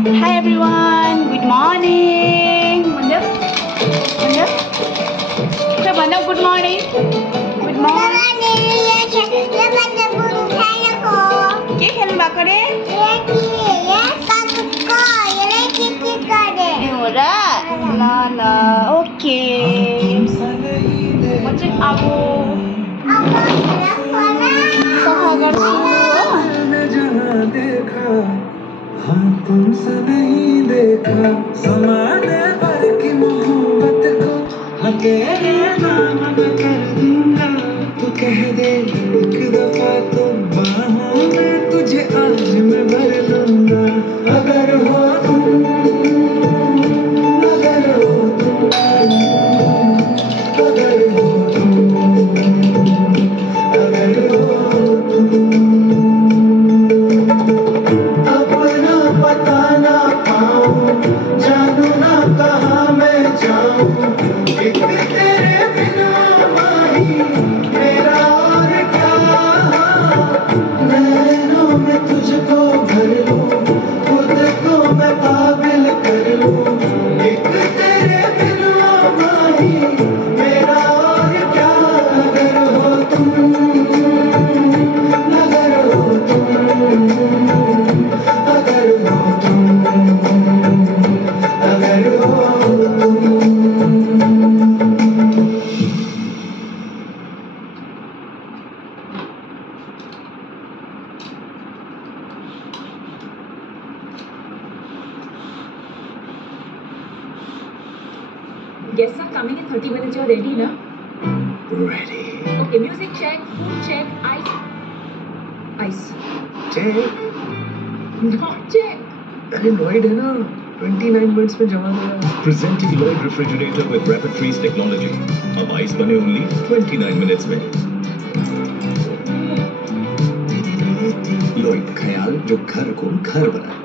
Hi everyone, good morning. Mandap, good morning. Good morning. के खेल्नु भएको रे? हो र? ल ल, ओके। म चाहिँ अब सफा गर्छु हो। हाँ तुमसे नहीं देखा समाने भर की मोहब्बत को मैं तेरे नाम न कर दूंगा तू कह दे एक दफा तो बाहों में तुझे आज मैं भर लूंगा अगर हो तुम अगर हो तुम अगर हो तुम अगर हो तुम अपना पता ना पाऊं जानू ना कहाँ मैं जाऊं एक तेरे बिना माही मेरा और क्या नैनों में तुझको भर लूं खुद को मैं काबिल कर लूं एक तेरे बिना माही मेरा और क्या अगर हो तुम अगर हो तुम अगर हो तुम अगर हो तुम Guests are coming in 30 minutes. You're ready, na? ready Okay, music check, food check, ice. Ice. check Not check. अरे Lloyd है ना 29 मिनट्स में जमा देगा Presenting Lloyd refrigerator with rapid freeze technology. अब आइस बने only 29 minutes में. Lloyd ख्याल जो घर को घर बनाए.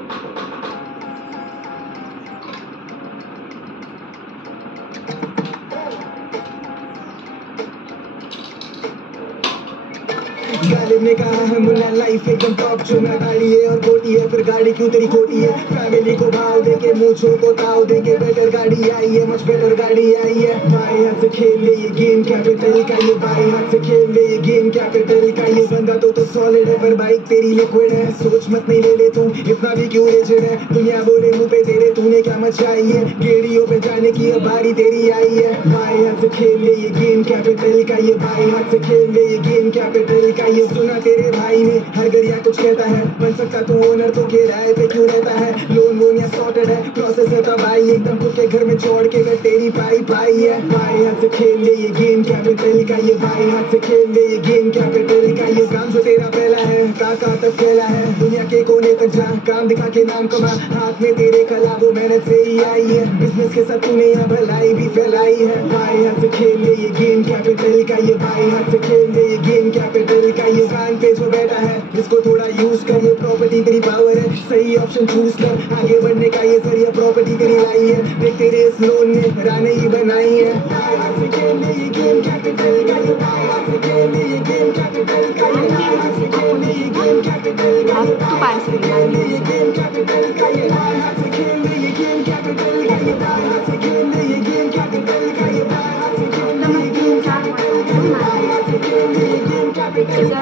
गालिब ने कहा है मुन्ना लाइफ एकदम टॉप चुना गाड़ी है और खोटी है फिर गाड़ी क्यों तेरी खोटी है फैमिली को भाव देके मूछों को ताव देके बेटर गाड़ी आई है मच बेटर गाड़ी आई है बाई हाथ से खेल ले ये गेम कैपिटल का ये बाई हाथ से खेल ले ये गेम कैपिटल का ये बंदा तो सॉलिड है पर बाइक तेरी लिक्विड है सोच मत नहीं ले ले तू इतना भी क्यों रिजिड है दुनिया बोले मुंह पे तेरे तूने क्या मचाई है गेड़ियों पे जाने की अब बारी तेरी आई है बाई हाथ से खेल ले ये गेम कैपिटल का ये बाई हाथ से खेल ले ये गेम कैपिटल का ये सुना तेरे भाई ने हर गरिया कुछ कहता है बन सकता तू ओनर तो किराए पे क्यों रहता है लोन वोन या सॉर्टेड है प्रोसेस है तब आई एकदम खुद के घर में छोड़ के मैं तेरी पाई पाई है बाई हाथ से खेल ले ये गेम कैपिटल का ये बाई हाथ से खेल ले ये गेम कैपिटल का ये काम जो तेरा पहला है कहाँ तक फैला है दुनिया के कोने तक जा काम दिखा के नाम कमा हाथ में तेरे कला वो मेहनत से ही आई है बिजनेस के साथ तूने यहाँ भलाई भी फैलाई है बाई हाथ से खेल ले ये गेम कैपिटल का ये बाई हाथ से खेल ले ये गेम कैपिटल का ये कान पे जो बैठा है इसको थोड़ा यूज कर ये प्रॉपर्टी तेरी पावर है सही ऑप्शन चूज कर आगे बढ़ने का ये जरिया प्रॉपर्टी तेरी लाई है देख तेरे इस लोन ने रानी ही बनाई है बाई हाथ से खेल ले ये गेम कैपिटल का ये बाई हाथ से खेल ले ये गेम कैपिटल का ये बाई हाथ से खेल ले ये गेम कैपिटल का ये बाई हाथ से खेल ले ये गेम कैपिटल का ये बाई हाथ से खेल ले ये गेम कैपिटल का ये बाई हाथ से खेल ले ये गेम कैपिटल का ये बाई हाथ से खेल ले ये गेम कैपिटल का ये बाई हाथ से खेल ले ये गेम कैपिटल का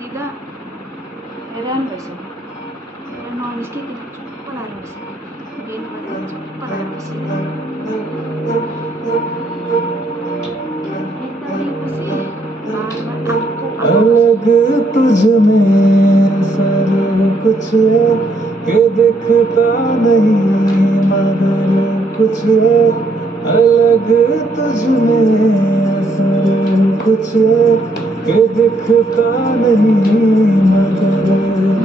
दिदा हेरान भइसक्यो ननिस्किकन चुप्प लागेर बस्यो गेम गर्दा चुप्प लागेर बस्यो एकदमै खुसी बार-बार आँखको अलग तुझ में सब कुछ है के दिखता नहीं मगर कुछ है अलग तुझ में सब कुछ है के दिखता नहीं मगर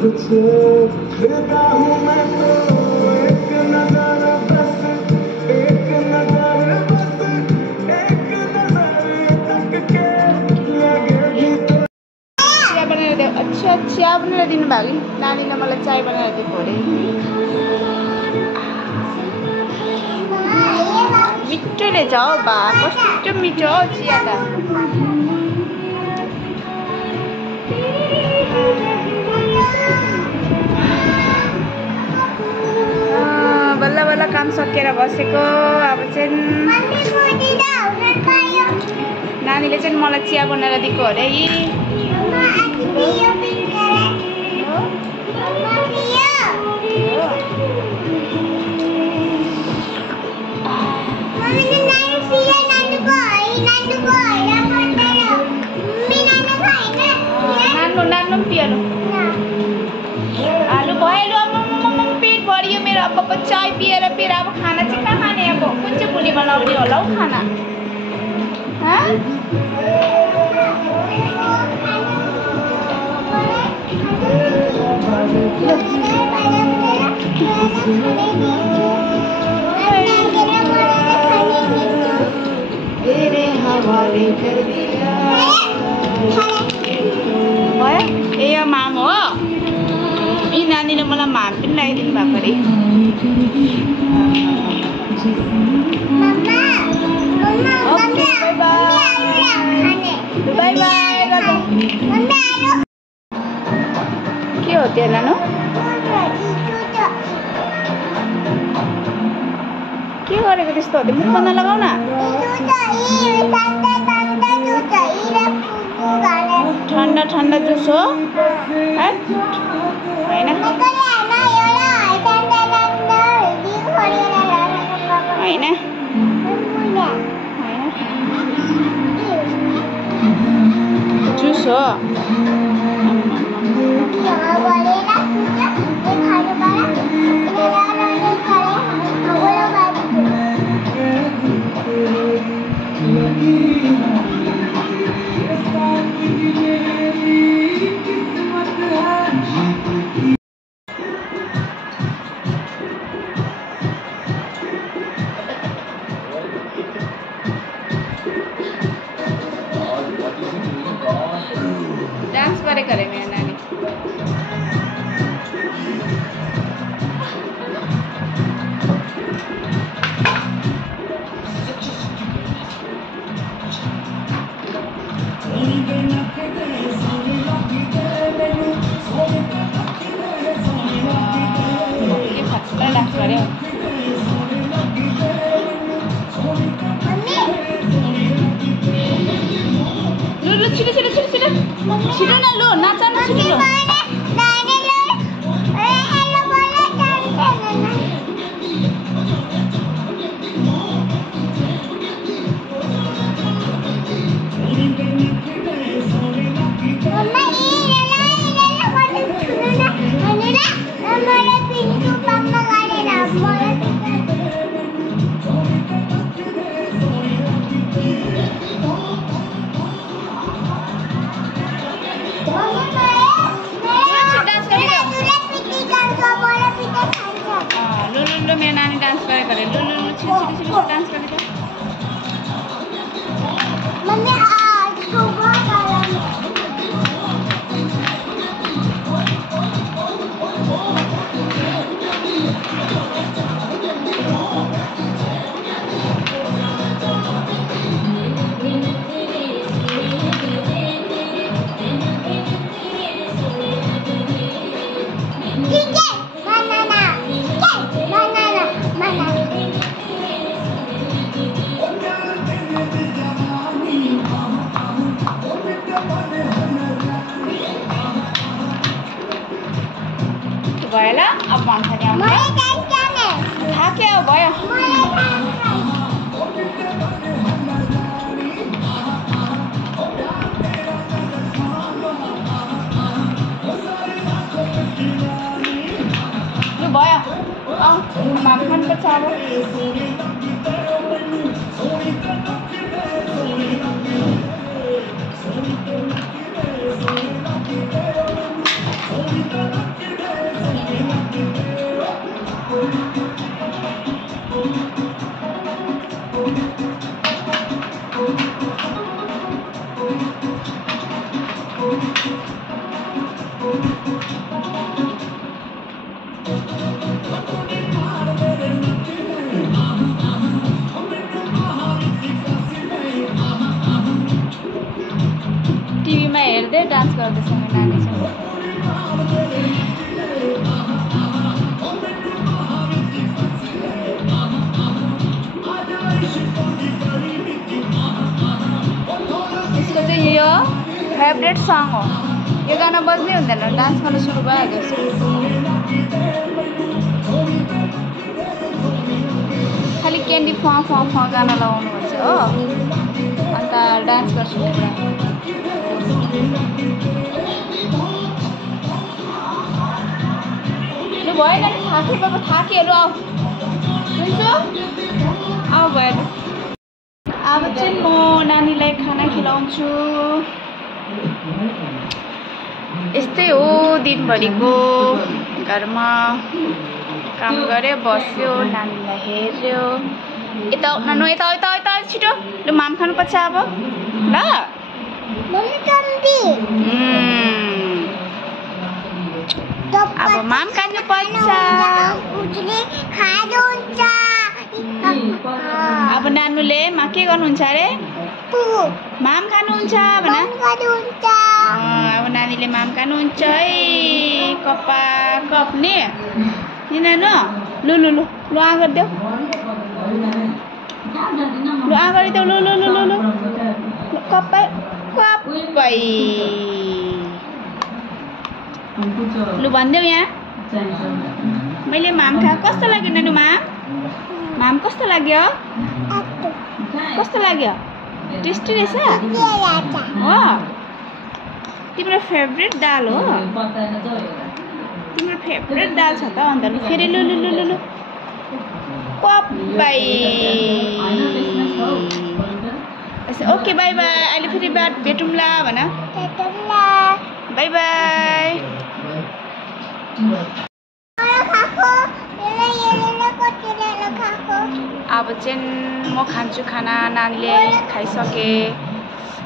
कुछ है फिदा हूँ मैं तो एक नजर बस एक नजर बस एक नजर तक के लगे भी चिया बनाएर दियो अच्छा चिया बनाएर दिनुभयो कि नानीले मलाई चाय बनाएर दिएको अरे मिठो रहेछ हौ बा कस्तो मिठो हौ चिया त काम सकेर बसेको। अब चाहिँ नानीले चाहिँ मलाई चिया बनाएर दिएको अरे। नानु पियालो आलु भयो। अब पेट भरियो मेरो। अब चाय पिएर फेरि अब खाना चाहिँ कहाँ खाने? अब कुन चाहिँ बुढी बनाउने होला हौ खाना? भयो ए यो माम हो। यी नानीले मलाई माम पनि ल्याइदिनु भएको अरे। बाई बाई के हो त्यो नानु? के गरेको त्यस्तो हो? मुखमा नलगाउ न। ठन्डा ठन्डा जुस हो होइन? होइन जुस हो। डांस गरेको अरे मेरो नानी। के फटफट डांस गर्यो। लु छिटो छिटो छिटो छिटो छिटो न लु नाच न छिटो। लु मेरो नानी डान्स गरेको अरे। लु लु लु छिटो छिटो छिटो डान्स गरेको। भयो ल अब भन्छ नि थाक्यो भयो। लु भयो माम खानुपर्छ अब। टिभीमा हेर्दै डान्स गर्दैछ मेरो नानीसँग। फेभरेट सङ हो यो गाना बज्नै हुँदैन डान्स गर्न सुरु भइहाल्यो खालि क्यान्डी फ गाना लगाउनु भन्छ हो अन्त डान्स गर्छु लु भएन नि थाके बाबा थाकेहरू आऊ हुन्छ आऊ भएन अब चाहिँ म नानीलाई खाना खिलाउँछु यस्तै हो दिनभरिको घरमा काम गऱ्यो बस्यो नानीलाई हेर्यो यता नानु यता यता यता छिटो लु माम खानुपर्छ अब ल अब माम खानुपर्छ अब नानुले के गर्नुहुन्छ अरे माम खानुहुन्छ भन अब नानीले माम खानुहुन्छ है कप नि नानु लु लु लु लु आ गरिदेऊ लु आ गरिदेऊ लु लु लु लु लु कप्पै लु भनिदेऊ यहाँ मैले माम खा कस्तो लाग्यो नानु माम कस्तो लाग्यो कस्तो लाग्यो टेस्टी रहेछ हो तिम्रो फेभरेट दाल हो तिम्रो फेभरेट दाल छ त अन्त फेरि लु लु लु लु लु पप्पाई ओके बाई बाई अहिले फेरि भेटौँला भन बाई बाई अब चाहिँ म खान्छु खाना नानीले खाइसके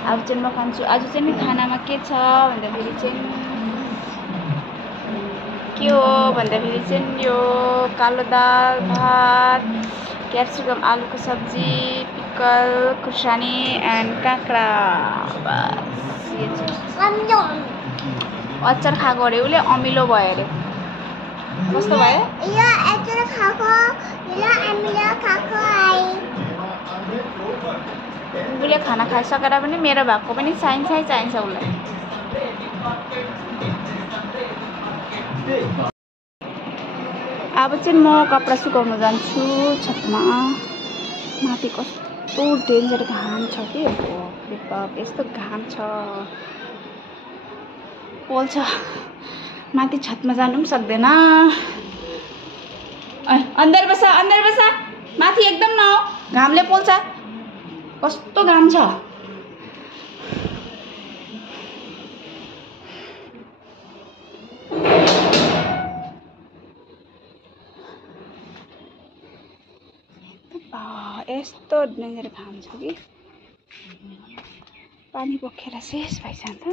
अब चाहिँ म खान्छु आज चाहिँ खानामा के छ भन्दाखेरि चाहिँ के हो भन्दाखेरि चाहिँ यो कालो दाल भात क्याप्सिकम आलुको सब्जी पिकल खुर्सानी एन्ड काँक्रा बस यो चाहिँ अचार खाएको अरे उसले अमिलो भयो अरे कस्तो भयो उसले खाना खाइसकेर पनि मेरो भएको पनि चाहिन्छ उसलाई अब चाहिँ म कपडा सुकाउन जान्छु छतमा माथि कस्तो डेन्जर घाम छ कि बाप यस्तो घाम छ पोल्छ माथि छतमा जानु पनि सक्दैन अंदर बस माथि एकदम नआऊ घामले पोल्छ कस्तो घाम छ यस्तो डेन्जर घाम छ कि पानी बोकेर शेष भइजान्छ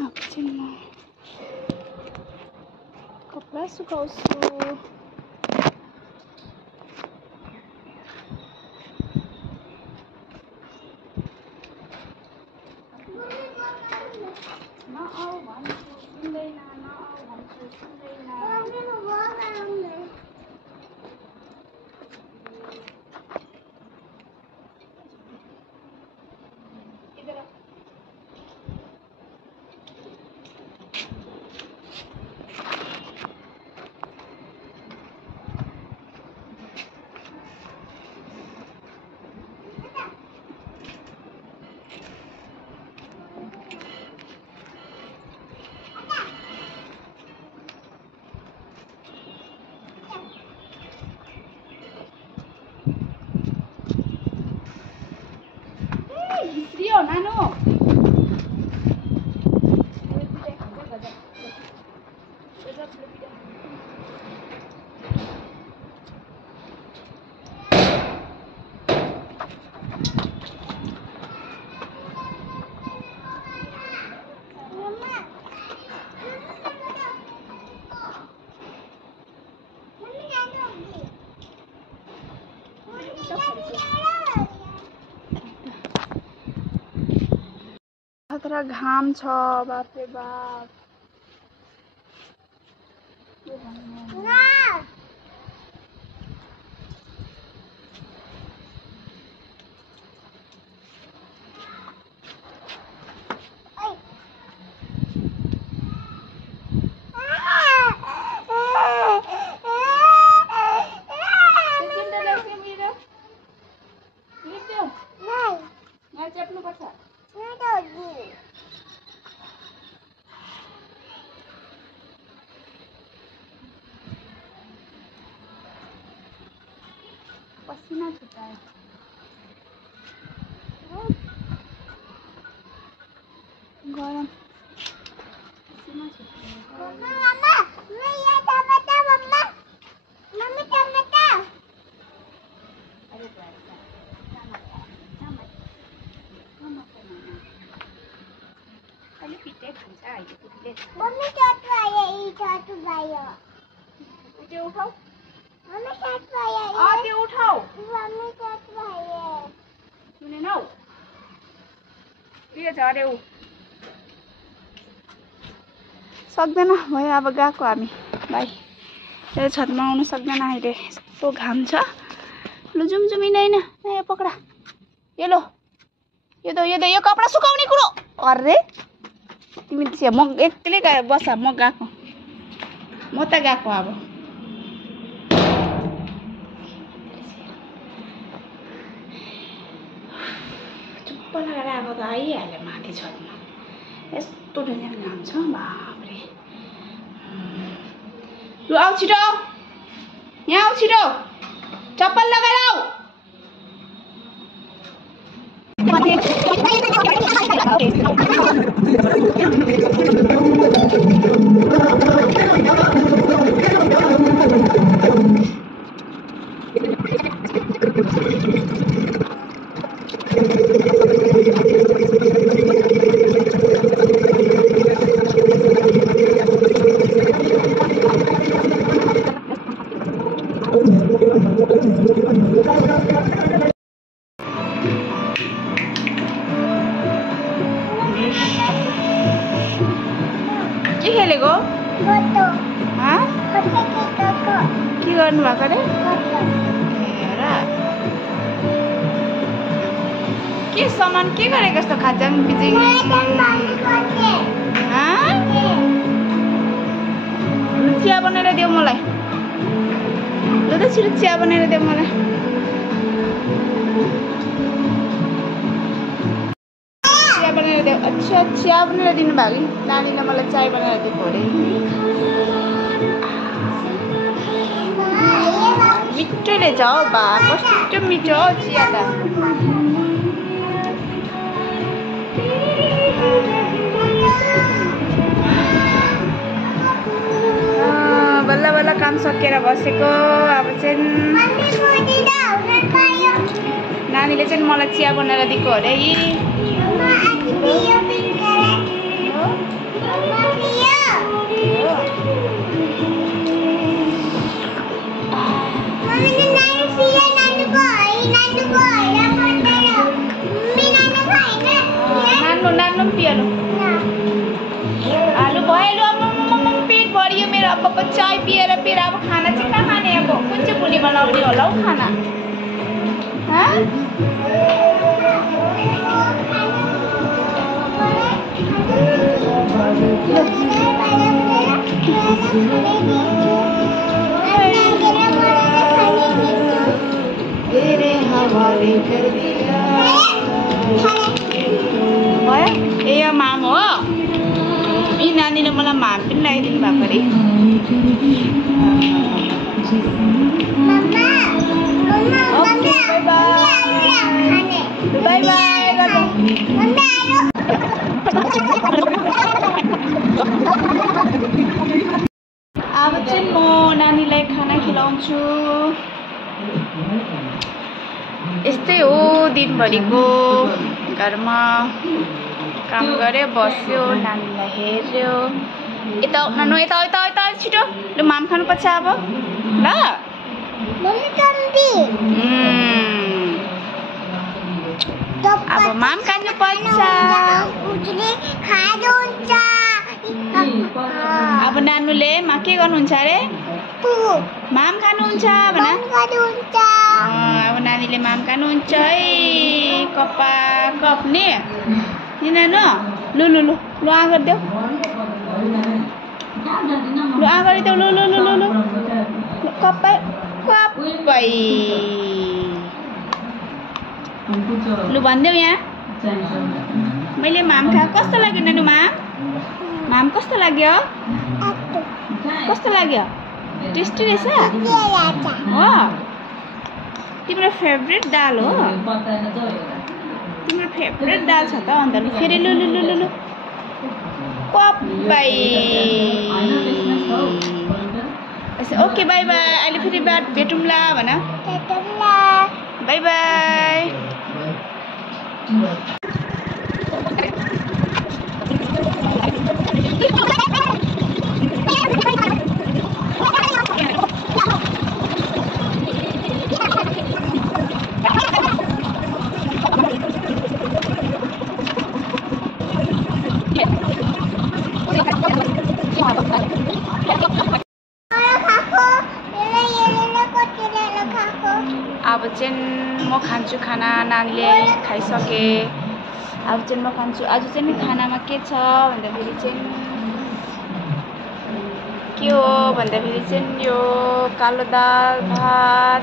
अब चाहिँ म कपडा सुकाउँछु तर घाम छ बापरे बाप पसीना छुटाए गरम पसीना छुटाए अहिले पिठै खान्छ अहिले पिठले त्यो उठाऊ त्यो उठाऊ सुनेनौ के छ अरे ऊ सक्दैन भयो अब गएको हामी भाइ यो छतमा आउनु सक्दैन अहिले यस्तो घाम छ लु जुम जुमिन होइन यो पक्रा यो लो यो कपडा सुकाउने कुरो अरे तिमी चाहिँ म एक्लै गएर बस म गएको म त गएको अब चुप्प लगाएर आएको त आइहाल्यो माथि छतमा यस्तो डेन्जर घाम छ बाफ्रे लु आऊ छिटो यहाँ आऊ छिटो चप्पल लगाएर आऊ के खेलेको के गर्नु भएको अरे के सामान के गरेको जस्तो खाजाङ बिजिङ चिया बनाएर देऊ मलाई ल त छिटो चिया बनाएर देऊ मलाई चिया बनाएर देऊ अच्छा चिया बनाएर दिनु भएको नानीले मलाई चाय बनाएर दिएको अरे मिठोले छ हौ बा कस्तो मिठो हो चिया त बल्ल बल्ल काम सकेर बसेको अब चाहिँ नानीले चाहिँ मलाई चिया बनाएर दिएको अरे नान्नु पियालो आलु भयो पेट भरियो मेरो अब चाय पिएर फेरि अब खाना चाहिँ कहाँ खाने अब कुन चाहिँ भोलि बनाउने होला हौ खाना भयो ए यो माम हो यी नानीले मलाई माम पनि लगाइदिनु भएको अरे बाई बाई अब चाहिँ म नानीलाई खाना खिलाउँछु यस्तै हो दिनभरिको घरमा काम गऱ्यो बस्यो नानीलाई हेर्यो यता नानु यता यता यता छिटो लु माम खानुपर्छ अब ल अब माम खानु पर्छ। अब नानुले के गर्नुहुन्छ अरे? माम खानुहुन्छ भन। अब नानीले माम खानुहुन्छ है। कप नि नानु लु लु लु लु आ गरिदेऊ। लु आ गरिदेऊ। लु लु लु लु लु कप्पै लु भनिदेऊ यहाँ। मैले माम खा कस्तो लाग्यो नानु? माम कस्तो लाग्यो? कस्तो लाग्यो? टेस्टी रहेछ हो? तिम्रो फेभरेट दाल हो? तिम्रो फेभरेट दाल छ त अन्त। फेरि लु लु लु लु लु पप्पाई। Okay by by. अहिले फेरि भेटौँला भन। By by. अब चाहिँ म खान्छु खाना। नानीले खाइसके। अब चाहिँ म खान्छु। आज चाहिँ खानामा के छ भन्दाखेरि चाहिँ के हो भन्दाखेरि चाहिँ यो कालो दाल, भात,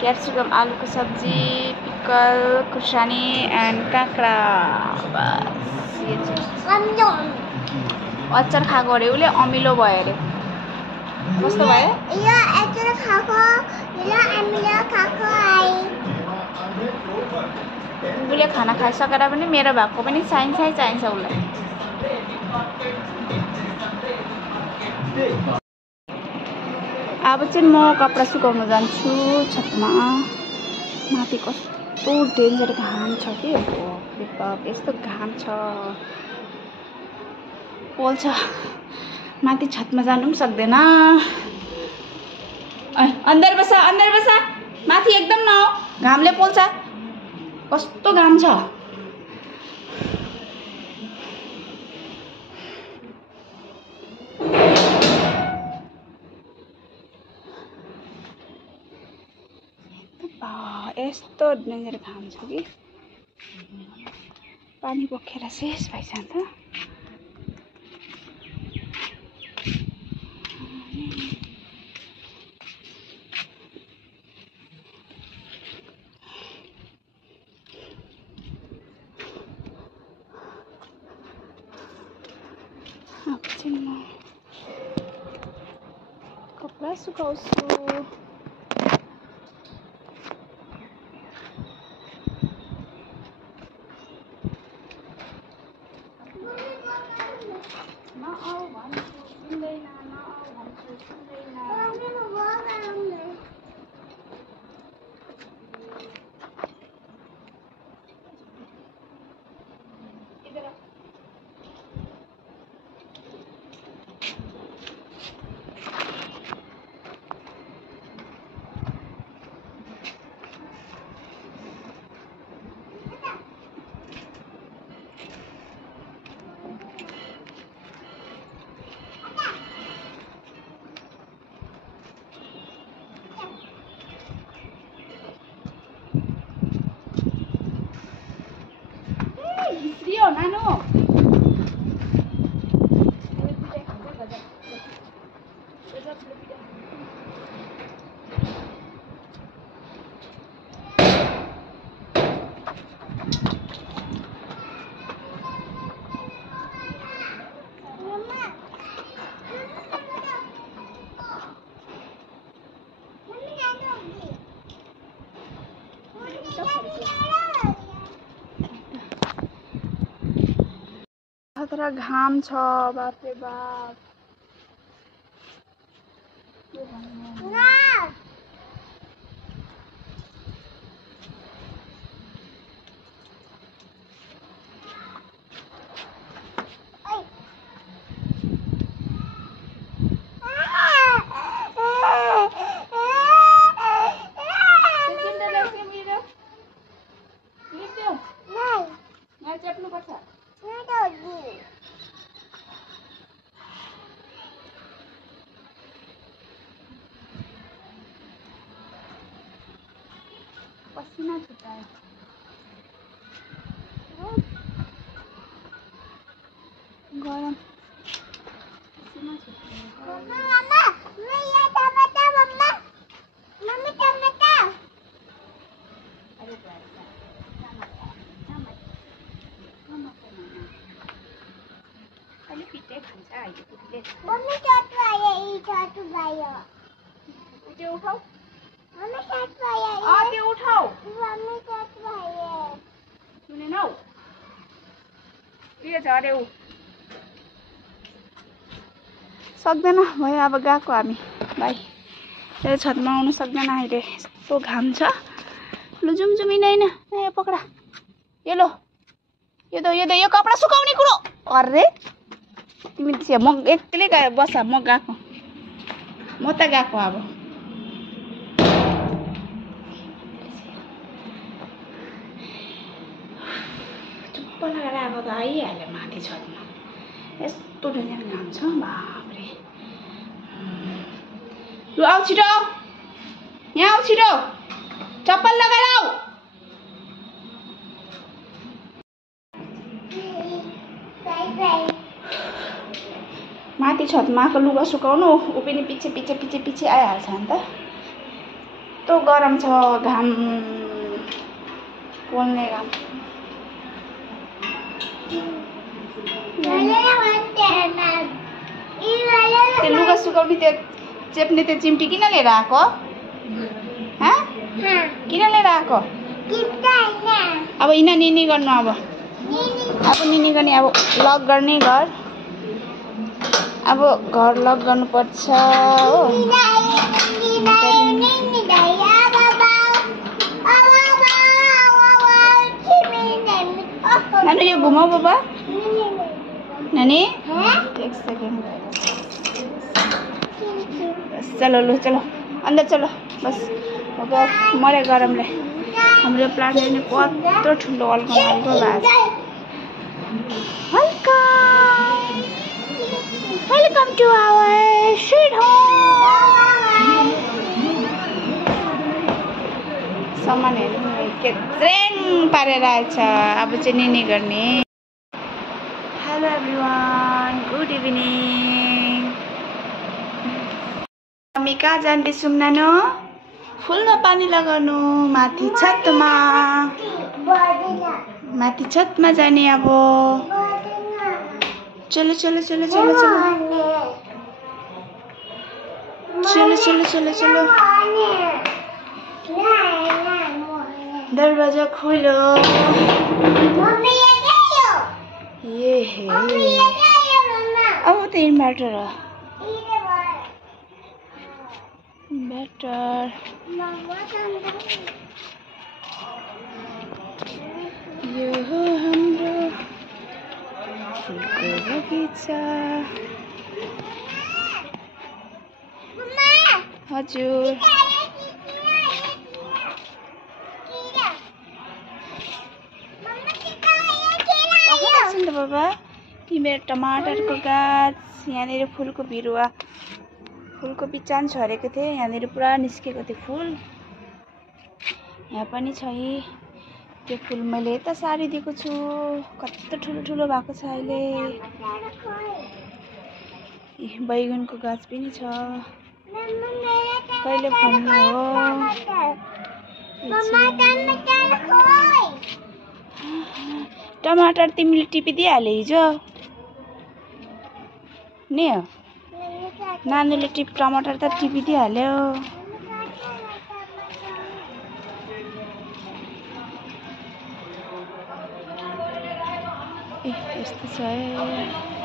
क्याप्सिकम आलुको सब्जी, पिकल, खुर्सानी एन्ड काँक्रा। बस यो चाहिँ अचार खाएको अरे उसले। अमिलो भयो अरे। कस्तो भयो? उसले खाना खाइसकेर पनि मेरो भएको पनि चाहिन्छ उसलाई। अब चाहिँ म कपडा सुकाउन जान्छु छतमा। माथि कस्तो डेन्जर घाम छ कि। यस्तो घाम छ पोल्छ। माथि छतमा जानु पनि सक्दैन। अंदर बस माथि एकदम नआऊ। घामले पोल्छ। कस्तो घाम छ। यस्तो डेन्जर घाम छ कि पानी बोकेर शेष भइजान्छ। अब चाहिँ म कपडा सुकाउँछु। नानु खतरा घाम छ। बाप रे बाप। पसिना छुट्यायो गरम पसिना अलि पिठै खान्छ अहिले कुटीले त्यो उठाऊ त्यो उठाऊ सुनेनौ के छ अरे ऊ सक्दैन भयो अब गएको हामी भाइ यो छतमा आउनु सक्दैन अहिले यस्तो घाम छ लु जाउँ होइन यो पक्रा यो लो यो कपडा सुकाउने कुरो अरे तिमी चाहिँ म एक्लै गए बस म गएको म त गएको अब चुप्प लगाएर आएको त आइहाल्यो माथि छतमा यस्तो डेन्जर घाम छ बाफ्रे लु आऊ छिटो यहाँ आऊ छिटो चप्पल लगाएर आऊ माथि छतमा आएको लुगा सुकाउनु ऊ पनि पछि आइहाल्छ नि त यस्तो गरम छ घाम पोल्ने घाम त्यो लुगा सुकाउने त्यो चेप्ने त्यो चिम्टी किन लिएर आएको किन लिएर आएको अब यिनीहरू निनी गर्नु अब निनी गर्ने अब लक गर्ने घर अब घर लक गर्नुपर्छ हो नानी यो घुमाऊ बाबा नानी एक सेकेन्ड चलो लो चलो अंदर चलो बस अब मरे गरमले हाम्रो प्लान हेर्ने कत्रो ठुलो हल्का भएको हल्का welcome to our sweet home सामानहरू के ट्रेन पारेर आएछ अब चाहिँ निनी गर्ने हेलो एभ्रिवान गुड इभिनिङ हामी कहाँ जाँदैछौँ नानो फुलमा पानी लगाउनु माथि छतमा जाने अब चलो चलो चलो चलो चलो चलो चलो चलो चलो दरवाजा खोलो ये है अब तो इन्भर्टर हो बेटर यो हो हाम्रो फुलको बगैँचा हजुर बाबा कि मेरो टमाटरको गाछ यहाँनिर फुलको बिरुवा फुलको बिचान छरेको थिएँ यहाँनिर पुरा निस्केको थियो फुल यहाँ पनि छ त्यो फुल मैले यता सारिदिएको छु कस्तो ठुलो ठुलो भएको छ अहिले बैगुनको गाछ पनि छ कहिले फल्ने हो टमाटर तिमीले टिपिदिइहाले हिजो नि हो नानीले टमाटर त टिपिदिइहाल्यो ए यस्तो छ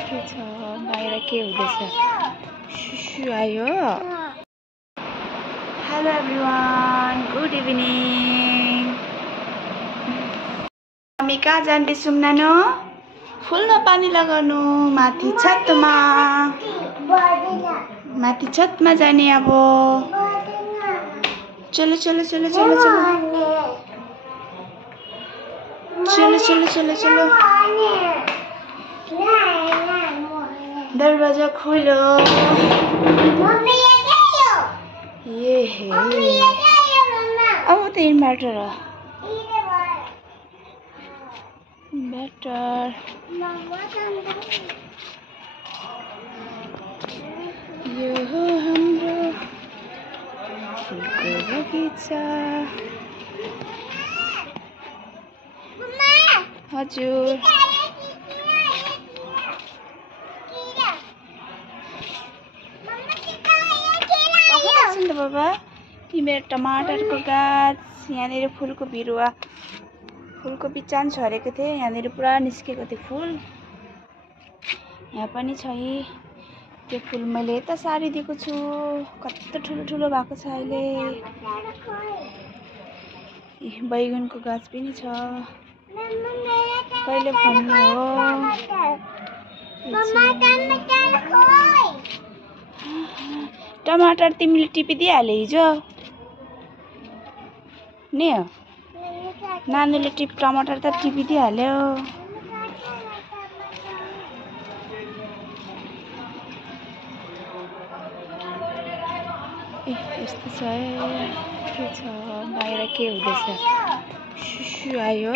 के छ बाहिर के हुँदैछ सुसु आयो हेलो एभ्रिवान गुड इभिनिङ हामी कहाँ जाँदैछौँ नानो फुलमा पानी लगाउनु माथि छतमा जाने अब चलो चलो चलो चलो चलो चलो चलो चलो चलो दरवाजा खोलो ये है अब तो इन्भर्टर हो बेटर यो हो हाम्रो फुलको बगैँचा। हजुर त बाबा। यी मेरो टमाटरको गाछ। यहाँनिर फुलको बिरुवा फुलको बिचान छरेको थिएँ। यहाँनिर पुरा निस्केको थियो फुल। यहाँ पनि छ यी त्यो फुल मैले यता सारिदिएको छु। कस्तो ठुलो ठुलो भएको छ अहिले। बैगुनको गाछ पनि छ। कहिले फल्ने हो? टमाटर तिमीले टिपिदिइहाल्यो हिजो नि हो। नानीले टमाटर त टिपिदिइहाल्यो। ए यस्तो छ है। के छ बाहिर के हुँदैछ? सुसु आयो।